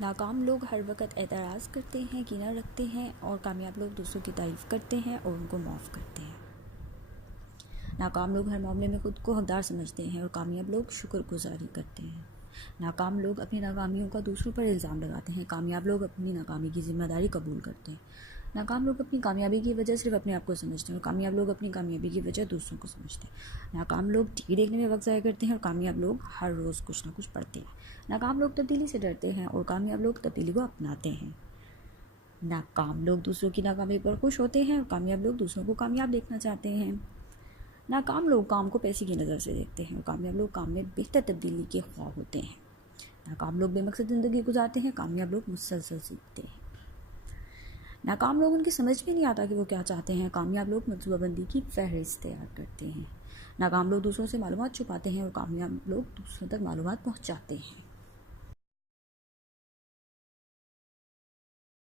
ناکام لوگ ہر وقت اعتراض کرتے ہیں، کینہ رکھتے ہیں، اور کامیاب لوگ دوسروں کی تعریف کرتے ہیں اور ان کو معاف کرتے ہیں۔ ناکام لوگ ہر معاملے میں خود کو حقدار سمجھتے ہیں اور کامیاب لوگ شکر گزاری کرتے ہیں۔ ناکام لوگ اپنی ناکامیوں کا دوسروں پر الزام لگاتے ہیں، کامیاب لوگ اپنی ناکامی کی ذمہ داری قبول کرتے ہیں۔ ناکام لوگ اپنی کامیابی کی وجہ صرف اپنے آپ کو سمجھتے ہیں اور کامیاب لوگ اپنی کامیابی کی وجہ دوسروں کو سمجھتے ہیں۔ ناکام لوگ ٹی وی دیکھنے میں وقت ضائع کرتے ہیں اور کامیاب لوگ ہر روز کچھ نہ کچھ پڑھتے ہیں۔ ناکام لوگ تبدیلی سے ڈرتے ہیں اور کامیاب لوگ تبدیلی کو اپناتے ہیں۔ ناکام لوگ دوسروں کی ناکامی پر خوش ہوتے ہیں اور کامیاب لوگ دوسروں کو کامیاب دیکھنا چاہتے ہیں۔ ناکام لوگ کام کو پیسے کی نظر سے دیکھتے ہیں اور کامیاب لوگ کام میں بہتر تبدیلی کے خواہ ہوتے ہیں۔ ناکام لوگ بے مقصد زندگی گزارتے ہیں، کامیاب لوگ مسلسل سیکھتے ہیں۔ ناکام لوگ ان کی سمجھ میں نہیں آتا کہ وہ کیا چاہتے ہیں، کامیاب لوگ منصوبہ بندی کی فہرست تیار کرتے ہیں۔ ناکام لوگ دوسروں سے معلومات چھپاتے ہیں اور کامیاب لوگ دوسروں تک معلومات پہنچاتے ہیں۔